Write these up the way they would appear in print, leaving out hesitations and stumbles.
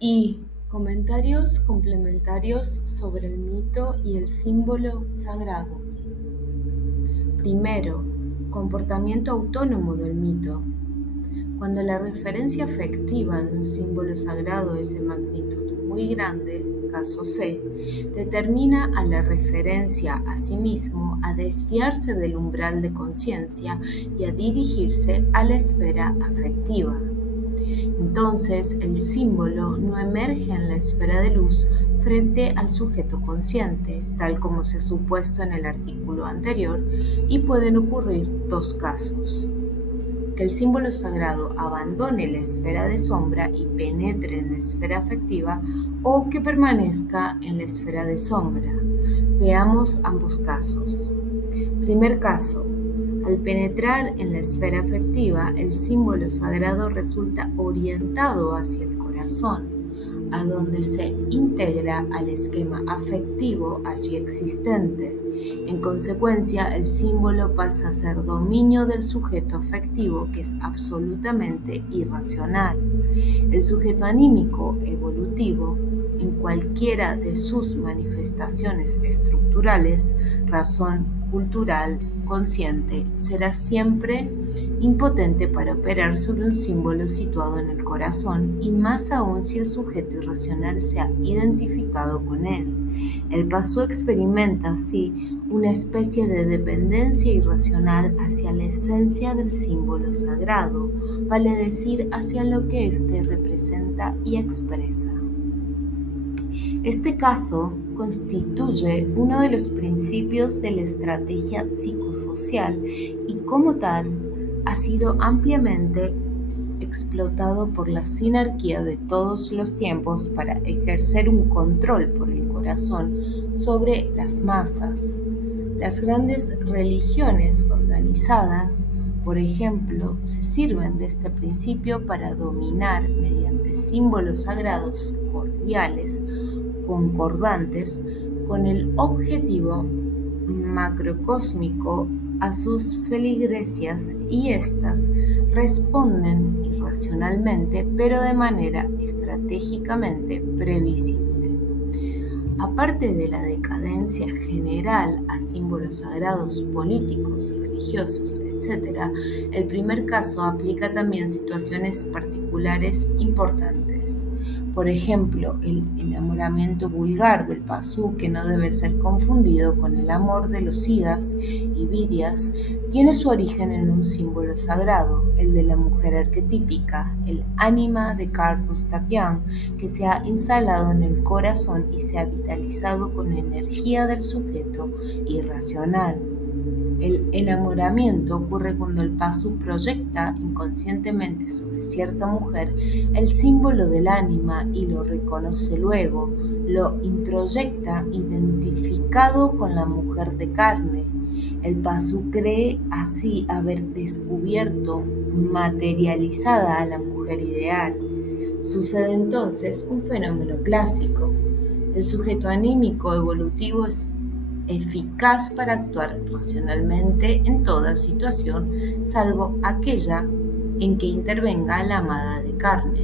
Y comentarios complementarios sobre el mito y el símbolo sagrado. Primero, comportamiento autónomo del mito. Cuando la referencia afectiva de un símbolo sagrado es de magnitud muy grande, caso C, determina a la referencia a sí mismo a desviarse del umbral de conciencia y a dirigirse a la esfera afectiva. Entonces, el símbolo no emerge en la esfera de luz frente al sujeto consciente, tal como se ha supuesto en el artículo anterior, y pueden ocurrir dos casos: que el símbolo sagrado abandone la esfera de sombra y penetre en la esfera afectiva, o que permanezca en la esfera de sombra. Veamos ambos casos. Primer caso: al penetrar en la esfera afectiva, el símbolo sagrado resulta orientado hacia el corazón, a donde se integra al esquema afectivo allí existente. En consecuencia, el símbolo pasa a ser dominio del sujeto afectivo, que es absolutamente irracional. El sujeto anímico evolutivo, en cualquiera de sus manifestaciones estructurales, razón, cultural, consciente, será siempre impotente para operar sobre un símbolo situado en el corazón, y más aún si el sujeto irracional se ha identificado con él. El pasú experimenta así una especie de dependencia irracional hacia la esencia del símbolo sagrado, vale decir, hacia lo que éste representa y expresa. Este caso constituye uno de los principios de la estrategia psicosocial y, como tal, ha sido ampliamente explotado por la sinarquía de todos los tiempos para ejercer un control por el corazón sobre las masas. Las grandes religiones organizadas, por ejemplo, se sirven de este principio para dominar mediante símbolos sagrados cordiales, concordantes con el objetivo macrocósmico a sus feligresias, y éstas responden irracionalmente, pero de manera estratégicamente previsible. Aparte de la decadencia general a símbolos sagrados políticos, religiosos, etc., el primer caso aplica también situaciones particulares importantes. Por ejemplo, el enamoramiento vulgar del pasú, que no debe ser confundido con el amor de los idas y virias, tiene su origen en un símbolo sagrado, el de la mujer arquetípica, el ánima de Carl Gustav Jung, que se ha instalado en el corazón y se ha vitalizado con energía del sujeto irracional. El enamoramiento ocurre cuando el pasú proyecta inconscientemente sobre cierta mujer el símbolo del ánima y lo reconoce luego, lo introyecta identificado con la mujer de carne. El pasú cree así haber descubierto materializada a la mujer ideal. Sucede entonces un fenómeno clásico. El sujeto anímico evolutivo es eficaz para actuar racionalmente en toda situación, salvo aquella en que intervenga la amada de carne.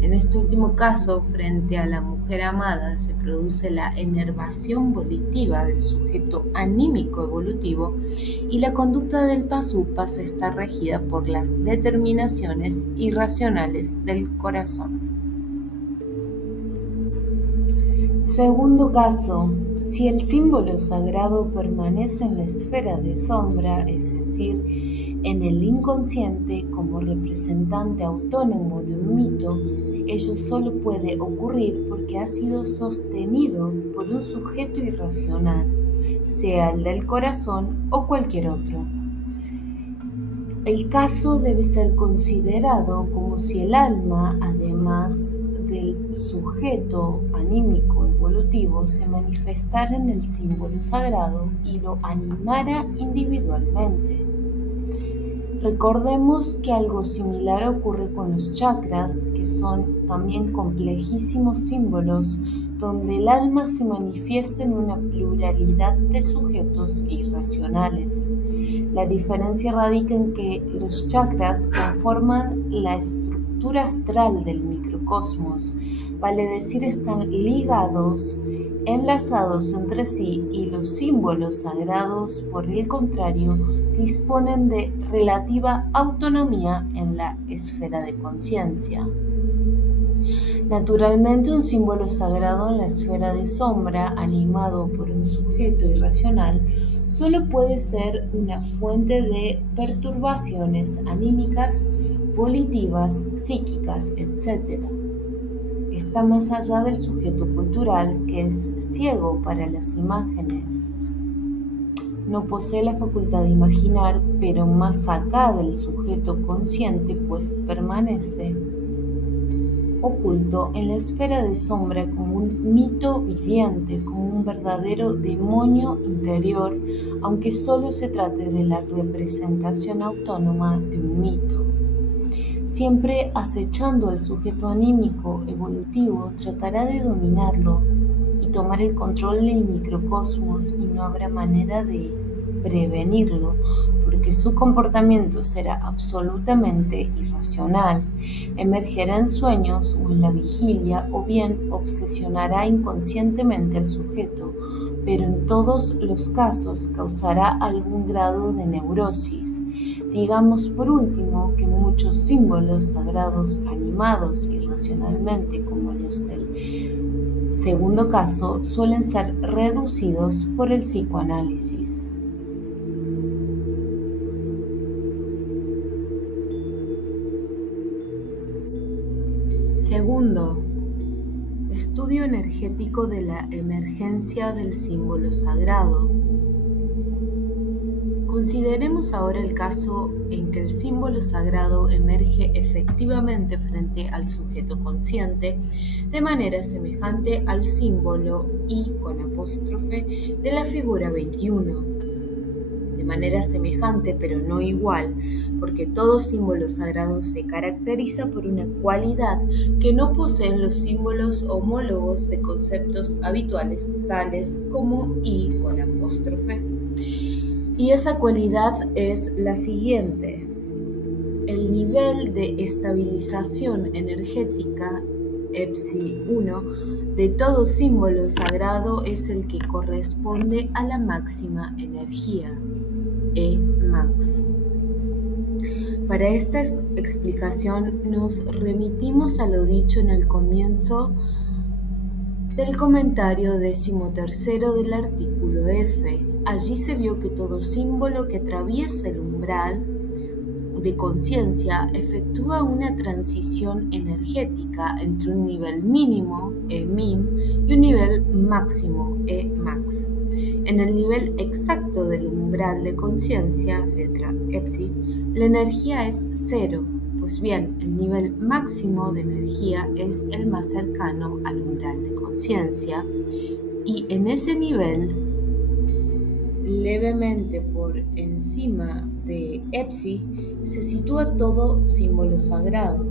En este último caso, frente a la mujer amada, se produce la enervación volitiva del sujeto anímico evolutivo, y la conducta del pasú pasa a estar regida por las determinaciones irracionales del corazón. Segundo caso: si el símbolo sagrado permanece en la esfera de sombra, es decir, en el inconsciente, como representante autónomo de un mito, ello solo puede ocurrir porque ha sido sostenido por un sujeto irracional, sea el del corazón o cualquier otro. El caso debe ser considerado como si el alma, además del sujeto anímico evolutivo, se manifestara en el símbolo sagrado y lo animara individualmente. Recordemos que algo similar ocurre con los chakras, que son también complejísimos símbolos donde el alma se manifiesta en una pluralidad de sujetos irracionales. La diferencia radica en que los chakras conforman la estructura astral del microcosmos microcosmos, vale decir están ligados, enlazados entre sí, y los símbolos sagrados, por el contrario, disponen de relativa autonomía en la esfera de conciencia. Naturalmente, un símbolo sagrado en la esfera de sombra, animado por un sujeto irracional, solo puede ser una fuente de perturbaciones anímicas, volitivas, psíquicas, etc. Está más allá del sujeto cultural, que es ciego para las imágenes. No posee la facultad de imaginar, pero más acá del sujeto consciente, pues permanece oculto en la esfera de sombra como un mito viviente, como un verdadero demonio interior, aunque solo se trate de la representación autónoma de un mito. Siempre acechando al sujeto anímico evolutivo, tratará de dominarlo y tomar el control del microcosmos, y no habrá manera de prevenirlo, porque su comportamiento será absolutamente irracional. Emergerá en sueños o en la vigilia, o bien obsesionará inconscientemente al sujeto, pero en todos los casos causará algún grado de neurosis. Digamos por último que muchos símbolos sagrados animados irracionalmente, como los del segundo caso, suelen ser reducidos por el psicoanálisis. Segundo, estudio energético de la emergencia del símbolo sagrado. Consideremos ahora el caso en que el símbolo sagrado emerge efectivamente frente al sujeto consciente de manera semejante al símbolo I con apóstrofe de la figura 21. De manera semejante, pero no igual, porque todo símbolo sagrado se caracteriza por una cualidad que no poseen los símbolos homólogos de conceptos habituales, tales como I con apóstrofe. Y esa cualidad es la siguiente: el nivel de estabilización energética Epsi1 de todo símbolo sagrado es el que corresponde a la máxima energía, E max. Para esta explicación nos remitimos a lo dicho en el comienzo del comentario 13º del artículo F. Allí se vio que todo símbolo que atraviesa el umbral de conciencia efectúa una transición energética entre un nivel mínimo, E-min, y un nivel máximo, E-max. En el nivel exacto del umbral de conciencia, letra Epsi, la energía es cero. Pues bien, el nivel máximo de energía es el más cercano al umbral de conciencia, y en ese nivel, levemente por encima de Epsi, se sitúa todo símbolo sagrado.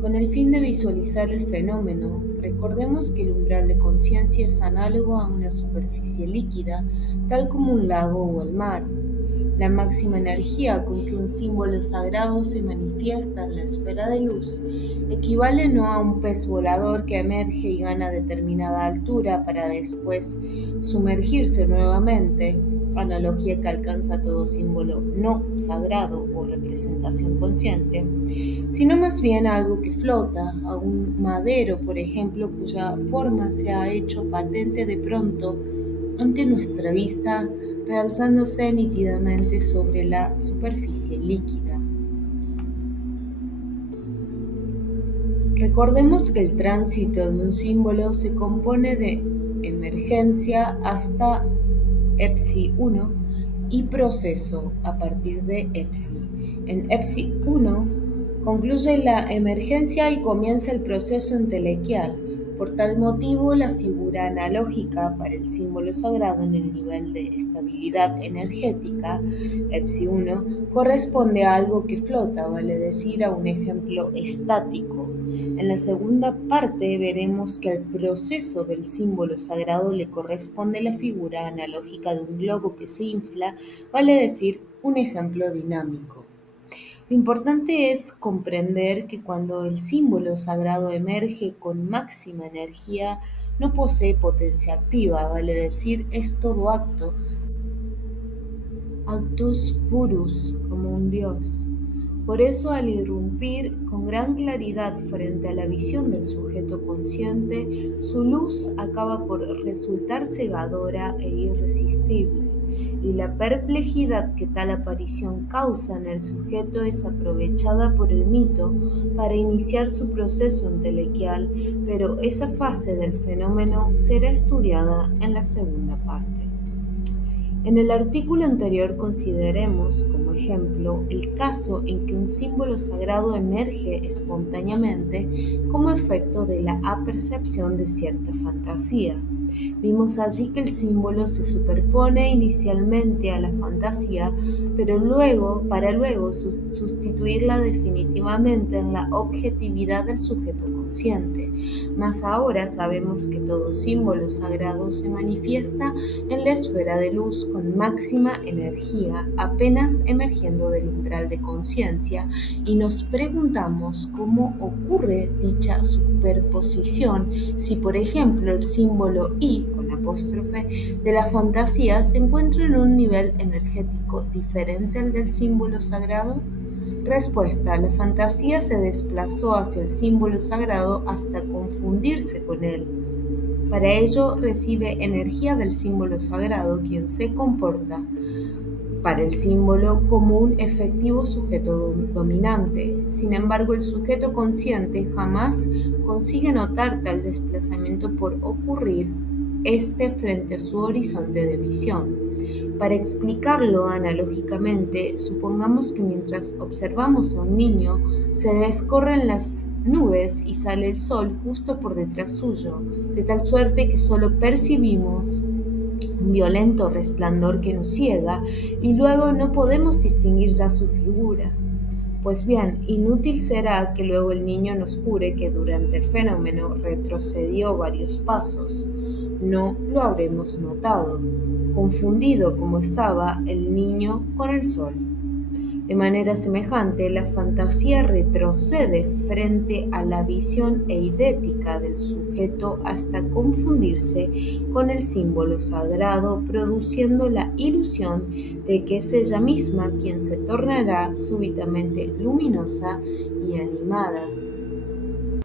Con el fin de visualizar el fenómeno, recordemos que el umbral de conciencia es análogo a una superficie líquida, tal como un lago o el mar. La máxima energía con que un símbolo sagrado se manifiesta en la esfera de luz equivale no a un pez volador que emerge y gana determinada altura para después sumergirse nuevamente, analogía que alcanza todo símbolo no sagrado o representación consciente, sino más bien a algo que flota, a un madero, por ejemplo, cuya forma se ha hecho patente de pronto ante nuestra vista, realzándose nítidamente sobre la superficie líquida. Recordemos que el tránsito de un símbolo se compone de emergencia hasta Epsi1 y proceso a partir de Epsi. En Epsi1 concluye la emergencia y comienza el proceso entelequial. Por tal motivo, la figura analógica para el símbolo sagrado en el nivel de estabilidad energética, Epsi1, corresponde a algo que flota, vale decir, a un ejemplo estático. En la segunda parte veremos que al proceso del símbolo sagrado le corresponde la figura analógica de un globo que se infla, vale decir, un ejemplo dinámico. Lo importante es comprender que cuando el símbolo sagrado emerge con máxima energía, no posee potencia activa, vale decir, es todo acto, actus purus, como un dios. Por eso, al irrumpir con gran claridad frente a la visión del sujeto consciente, su luz acaba por resultar cegadora e irresistible, y la perplejidad que tal aparición causa en el sujeto es aprovechada por el mito para iniciar su proceso entelequial, pero esa fase del fenómeno será estudiada en la segunda parte. En el artículo anterior consideremos, como ejemplo, el caso en que un símbolo sagrado emerge espontáneamente como efecto de la apercepción de cierta fantasía. Vimos allí que el símbolo se superpone inicialmente a la fantasía, pero para luego sustituirla definitivamente en la objetividad del sujeto consciente. Mas ahora sabemos que todo símbolo sagrado se manifiesta en la esfera de luz con máxima energía, apenas emergiendo del umbral de conciencia, y nos preguntamos cómo ocurre dicha superposición si, por ejemplo, el símbolo I con apóstrofe de la fantasía se encuentra en un nivel energético diferente al del símbolo sagrado. Respuesta: la fantasía se desplazó hacia el símbolo sagrado hasta confundirse con él. Para ello recibe energía del símbolo sagrado, quien se comporta para el símbolo como un efectivo sujeto dominante. Sin embargo, el sujeto consciente jamás consigue notar tal desplazamiento por ocurrir frente a su horizonte de visión. Para explicarlo analógicamente, supongamos que mientras observamos a un niño, se descorren las nubes y sale el sol justo por detrás suyo, de tal suerte que solo percibimos un violento resplandor que nos ciega y luego no podemos distinguir ya su figura. Pues bien, inútil será que luego el niño nos jure que durante el fenómeno retrocedió varios pasos. No lo habremos notado, confundido como estaba el niño con el sol. De manera semejante, la fantasía retrocede frente a la visión eidética del sujeto hasta confundirse con el símbolo sagrado, produciendo la ilusión de que es ella misma quien se tornará súbitamente luminosa y animada.